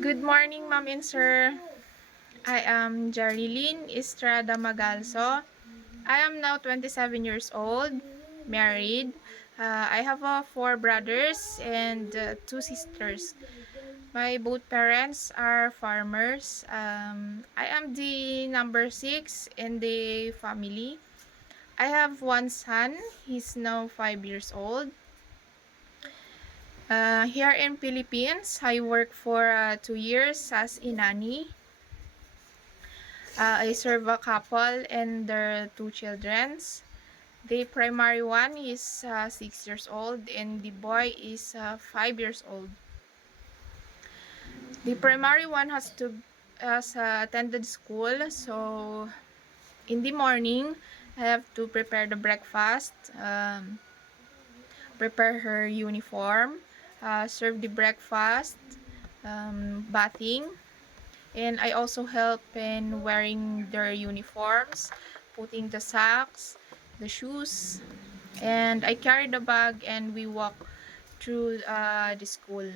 Good morning, ma'am and sir. I am Jarilyn Estrada Magalso. I am now 27 years old, married. I have four brothers and two sisters. My both parents are farmers. I am the number six in the family. I have one son. He's now 5 years old. Here in Philippines, I work for 2 years as a nanny. I serve a couple and their two children. The primary one is 6 years old and the boy is 5 years old. The primary one has attended school, so in the morning I have to prepare the breakfast, prepare her uniform, serve the breakfast, bathing, and I also help in wearing their uniforms, putting the socks, the shoes, and I carry the bag and we walk through the school.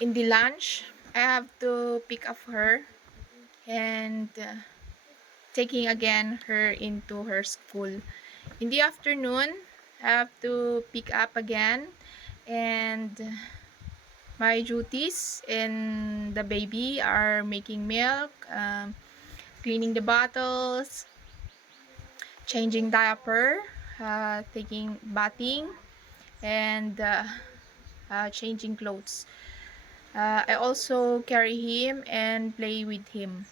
In the lunch, I have to pick up her and taking again her into her school. In the afternoon, I have to pick up again and my duties in the baby are making milk, cleaning the bottles, changing diaper, taking bathing, and changing clothes. I also carry him and play with him.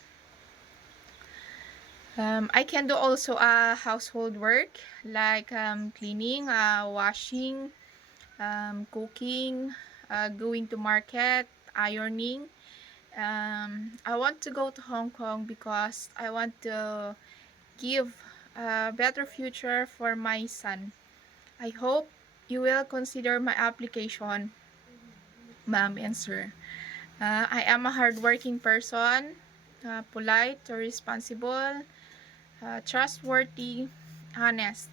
I can do also household work like cleaning, washing, cooking, going to market, ironing. I want to go to Hong Kong because I want to give a better future for my son. I hope you will consider my application, ma'am and sir. I am a hardworking person, polite, responsible, trustworthy, honest,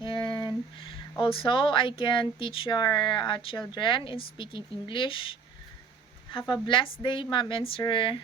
and also I can teach your children in speaking English. Have a blessed day, ma'am and sir.